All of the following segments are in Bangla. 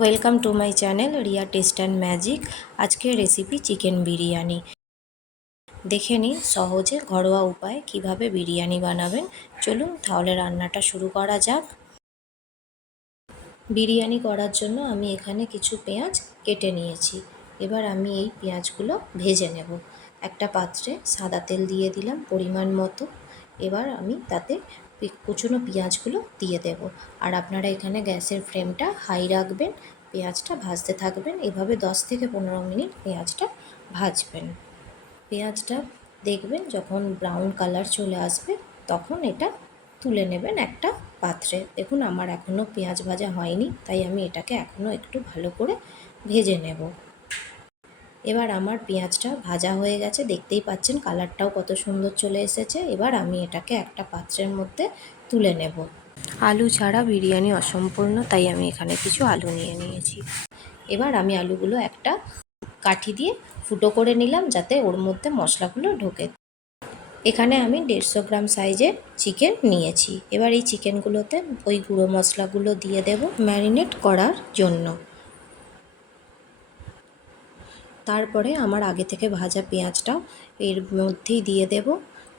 Welcome to my channel Riya test and magic. আজকের রেসিপি চিকেন বিরিয়ানি। দেখে নিন সহজে ঘরোয়া উপায়ে কিভাবে বিরিয়ানি বানাবেন। চলুন তাহলে রান্নাটা শুরু করা যাক। বিরিয়ানি করার জন্য আমি এখানে কিছু পেঁয়াজ কেটে নিয়েছি। এবার আমি এই পেঁয়াজগুলো ভেজে নেব। একটা পাত্রে সাদা তেল দিয়ে দিলাম পরিমাণ মতো। এবার আমি তাতে কুচনো পেঁয়াজগুলো দিয়ে দেব। আর আপনারা এখানে গ্যাসের ফ্লেমটা হাই রাখবেন, পেঁয়াজটা ভাজতে থাকবেন। এভাবে 10 থেকে 15 মিনিট পেঁয়াজটা ভাজবেন। পেঁয়াজটা দেখবেন যখন ব্রাউন কালার চলে আসবে তখন এটা তুলে নেবেন একটা পাত্রে। দেখুন আমার এখনও পেঁয়াজ ভাজা হয়নি, তাই আমি এটাকে এখনও একটু ভালো করে ভেজে নেব। এবার আমার পেঁয়াজটা ভাজা হয়ে গেছে, দেখতেই পাচ্ছেন কালারটাও কত সুন্দর চলে এসেছে। এবার আমি এটাকে একটা পাত্রের মধ্যে তুলে নেব। আলু ছাড়া বিরিয়ানি অসম্পূর্ণ, তাই আমি এখানে কিছু আলু নিয়ে নিয়েছি। এবার আমি আলুগুলো একটা কাঠি দিয়ে ফুটো করে নিলাম যাতে ওর মধ্যে মশলাগুলো ঢোকে। এখানে আমি 150 গ্রাম সাইজের চিকেন নিয়েছি। এবার এই চিকেনগুলোতে ওই গুঁড়ো মশলাগুলো দিয়ে দেব ম্যারিনেট করার জন্য। তারপরে আমার আগে থেকে ভাজা পেঁয়াজটাও এর মধ্যেই দিয়ে দেব।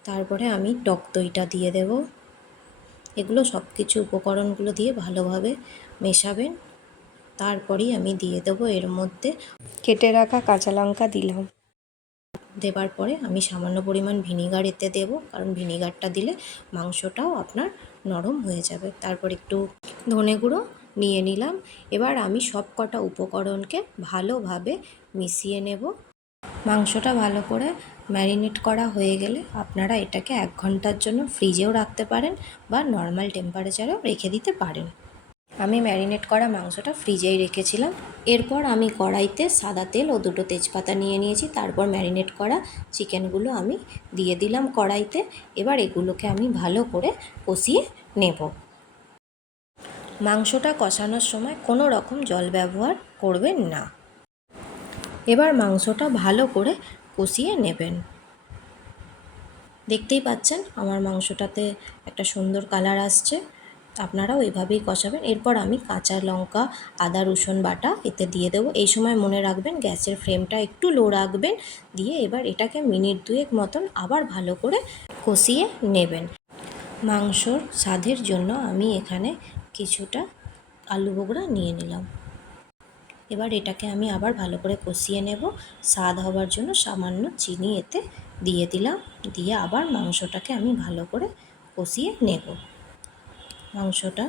তারপরে আমি টক দইটা দিয়ে দেব। এগুলো সব কিছু উপকরণগুলো দিয়ে ভালোভাবে মেশাবেন। তারপরেই আমি দিয়ে দেবো এর মধ্যে কেটে রাখা কাঁচা লঙ্কা দিলাম। দেবার পরে আমি সামান্য পরিমাণ ভিনিগার এতে দেব, কারণ ভিনিগারটা দিলে মাংসটাও আপনার নরম হয়ে যাবে। তারপর একটু ধনে গুঁড়ো নিয়ে নিলাম। এবার আমি সব কটা উপকরণকে ভালোভাবে মিশিয়ে নেব। মাংসটা ভালো করে ম্যারিনেট করা হয়ে গেলে আপনারা এটাকে 1 ঘন্টার জন্য ফ্রিজেও রাখতে পারেন বা নর্মাল টেম্পারেচারেও রেখে দিতে পারেন। আমি ম্যারিনেট করা মাংসটা ফ্রিজেই রেখেছিলাম। এরপর আমি কড়াইতে সাদা তেল ও 2টো তেজপাতা নিয়ে নিয়েছি। তারপর ম্যারিনেট করা চিকেনগুলো আমি দিয়ে দিলাম কড়াইতে। এবার এগুলোকে আমি ভালো করে কষিয়ে নেব। মাংসটা কষানোর সময় কোনো রকম জল ব্যবহার করবেন না। এবার মাংসটা ভালো করে কষিয়ে নেবেন। দেখতেই পাচ্ছেন আমার মাংসটাতে একটা সুন্দর কালার আসছে। আপনারাও এভাবেই কষাবেন। এরপর আমি কাঁচা লঙ্কা, আদা রসুন বাটা এতে দিয়ে দেবো। এই সময় মনে রাখবেন গ্যাসের ফ্লেমটা একটু লো রাখবেন। দিয়ে এবার এটাকে মিনিট 2 মতন আবার ভালো করে কষিয়ে নেবেন। মাংসর স্বাদের জন্য আমি এখানে কিছুটা আলু বোখরা নিয়ে নিলাম। এবার এটাকে আমি আবার ভালো করে কষিয়ে নেব। স্বাদ হবার জন্য সামান্য চিনি এতে দিয়ে দিলাম। দিয়ে আবার মাংসটাকে আমি ভালো করে কষিয়ে নেব। মাংসটা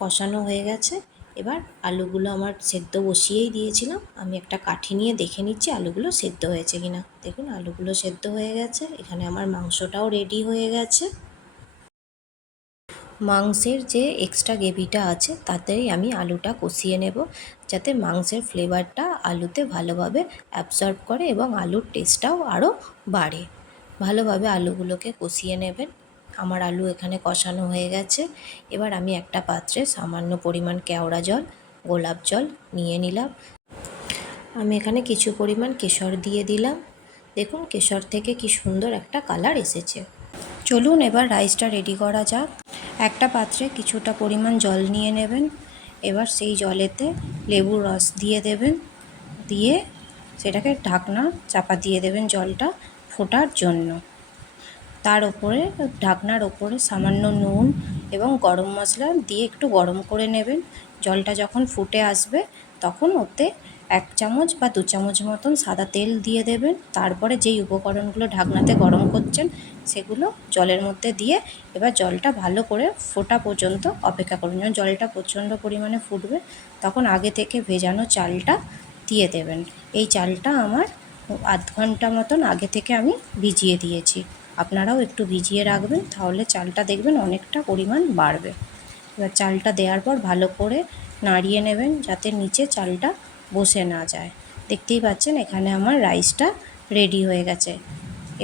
কষানো হয়ে গেছে। এবার আলুগুলো আমার সেদ্ধ বসিয়েই দিয়েছিলাম। আমি একটা কাঠি নিয়ে দেখে নিচ্ছি আলুগুলো সেদ্ধ হয়েছে কিনা। দেখুন আলুগুলো সেদ্ধ হয়ে গেছে। এখানে আমার মাংসটাও রেডি হয়ে গেছে। মাংসের যে এক্সট্রা গ্রেভিটা আছে তাতেই আমি আলুটা কষিয়ে নেব, যাতে মাংসের ফ্লেভারটা আলুতে ভালোভাবে অ্যাবসর্ব করে এবং আলুর টেস্টটাও আরও বাড়ে। ভালোভাবে আলুগুলোকে কষিয়ে নেবেন। আমার আলু এখানে কষানো হয়ে গেছে। এবার আমি একটা পাত্রে সামান্য পরিমাণ কেওড়া জল, গোলাপ জল নিয়ে নিলাম। আমি এখানে কিছু পরিমাণ কেশর দিয়ে দিলাম। দেখুন কেশর থেকে কি সুন্দর একটা কালার এসেছে। চলুন এবার রাইসটা রেডি করা যাক। একটা পাত্রে কিছুটা পরিমাণ জল নিয়ে নেবেন। এবার সেই জলেতে লেবুর রস দিয়ে দেবেন। দিয়ে সেটাকে ঢাকনা চাপা দিয়ে দেবেন জলটা ফোটার জন্য। তার ওপরে ঢাকনার ওপরে সামান্য নুন এবং গরম মশলা দিয়ে একটু গরম করে নেবেন। জলটা যখন ফুটে আসবে তখন ওতে 1 চামচ বা 2 চামচ মতন সাদা তেল দিয়ে দেবেন। তারপরে যেই উপকরণগুলো ঢাকনাতে গরম করছেন সেগুলো জলের মধ্যে দিয়ে এবার জলটা ভালো করে ফোটা পর্যন্ত অপেক্ষা করুন। যখন জলটা প্রচণ্ড পরিমাণে ফুটবে তখন আগে থেকে ভেজানো চালটা দিয়ে দেবেন। এই চালটা আমার আধ ঘন্টা মতন আগে থেকে আমি ভিজিয়ে দিয়েছি। আপনারাও একটু ভিজিয়ে রাখবেন, তাহলে চালটা দেখবেন অনেকটা পরিমাণ বাড়বে। এবার চালটা দেওয়ার পর ভালো করে নাড়িয়ে নেবেন যাতে নিচে চালটা বসে না যায়। দেখতেই পাচ্ছেন এখানে আমার রাইসটা রেডি হয়ে গেছে।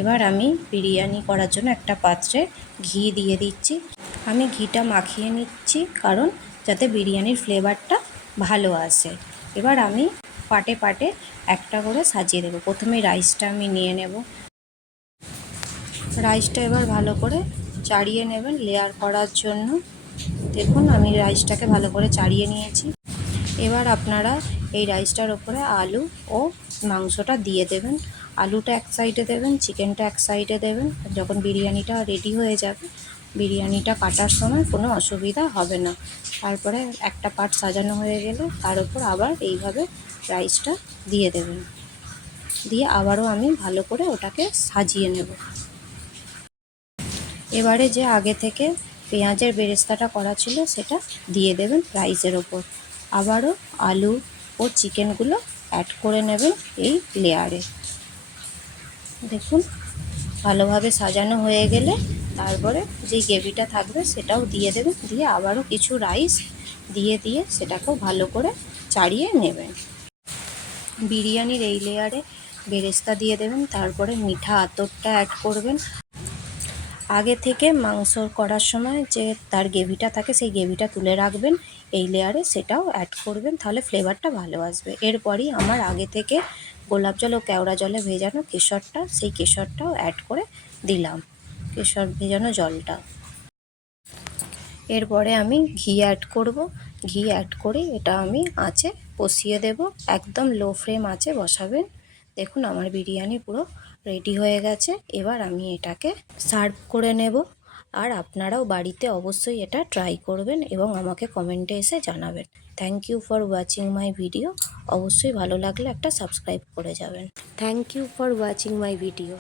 এবার আমি বিরিয়ানি করার জন্য একটা পাত্রে ঘি দিয়ে দিচ্ছি। আমি ঘিটা মাখিয়ে নিচ্ছি কারণ যাতে বিরিয়ানির ফ্লেভারটা ভালো আসে। এবার আমি পাটে পাটে একটা করে সাজিয়ে দেবো। প্রথমে রাইসটা আমি নিয়ে নেব। রাইসটা এবার ভালো করে চাড়িয়ে নেবেন লেয়ার করার জন্য। দেখুন আমি রাইসটাকে ভালো করে চাড়িয়ে নিয়েছি। এবার আপনারা এই রাইসটার ওপরে আলু ও মাংসটা দিয়ে দেবেন। আলুটা এক সাইডে দেবেন, চিকেনটা এক সাইডে দেবেন। যখন বিরিয়ানিটা রেডি হয়ে যাবে, বিরিয়ানিটা কাটার সময় কোনো অসুবিধা হবে না। তারপরে একটা পার্ট সাজানো হয়ে গেলে তার উপর আবার এইভাবে রাইসটা দিয়ে দেবেন, দিয়ে আবারও আমি ভালো করে ওটাকে সাজিয়ে নেব। এবারে যে আগে থেকে পেঁয়াজের বেরেস্তাটা করা ছিল সেটা দিয়ে দেবেন রাইসের ওপর। আবারও আলু ও চিকেনগুলো অ্যাড করে নেবেন এই লেয়ারে। দেখুন ভালোভাবে সাজানো হয়ে গেলে তারপরে যেই গ্রেভিটা থাকবে সেটাও দিয়ে দেবেন, দিয়ে আবারও কিছু রাইস দিয়ে সেটাকেও ভালো করে চাড়িয়ে নেবেন। বিরিয়ানির এই লেয়ারে বেরেস্তা দিয়ে দেবেন, তারপরে মিঠা আতরটা অ্যাড করবেন। আগে থেকে মাংস করার সময় যে তার গ্রেভিটা থাকে সেই গ্রেভিটা তুলে রাখবেন এই লেয়ারে, সেটাও অ্যাড করবেন, তাহলে ফ্লেভারটা ভালো আসবে। এরপরই আমার আগে থেকে গোলাপ জল ও কেওড়া জলে ভেজানো কেশরটা, সেই কেশরটাও অ্যাড করে দিলাম, কেশর ভেজানো জলটা। এরপরে আমি ঘি অ্যাড করব। ঘি অ্যাড করে এটা আমি আঁচে কষিয়ে দেব, একদম লো ফ্লেম আঁচে বসাবেন। দেখুন আমার বিরিয়ানি পুরো রেডি হয়ে গেছে। এবার আমি এটাকে সার্ভ করে নেব। আর আপনারাও বাড়িতে অবশ্যই এটা ট্রাই করবেন এবং আমাকে কমেন্টে এসে জানাবেন। Thank you for watching my video. অবশ্যই ভালো লাগলে একটা সাবস্ক্রাইব করে যাবেন। Thank you for watching my video.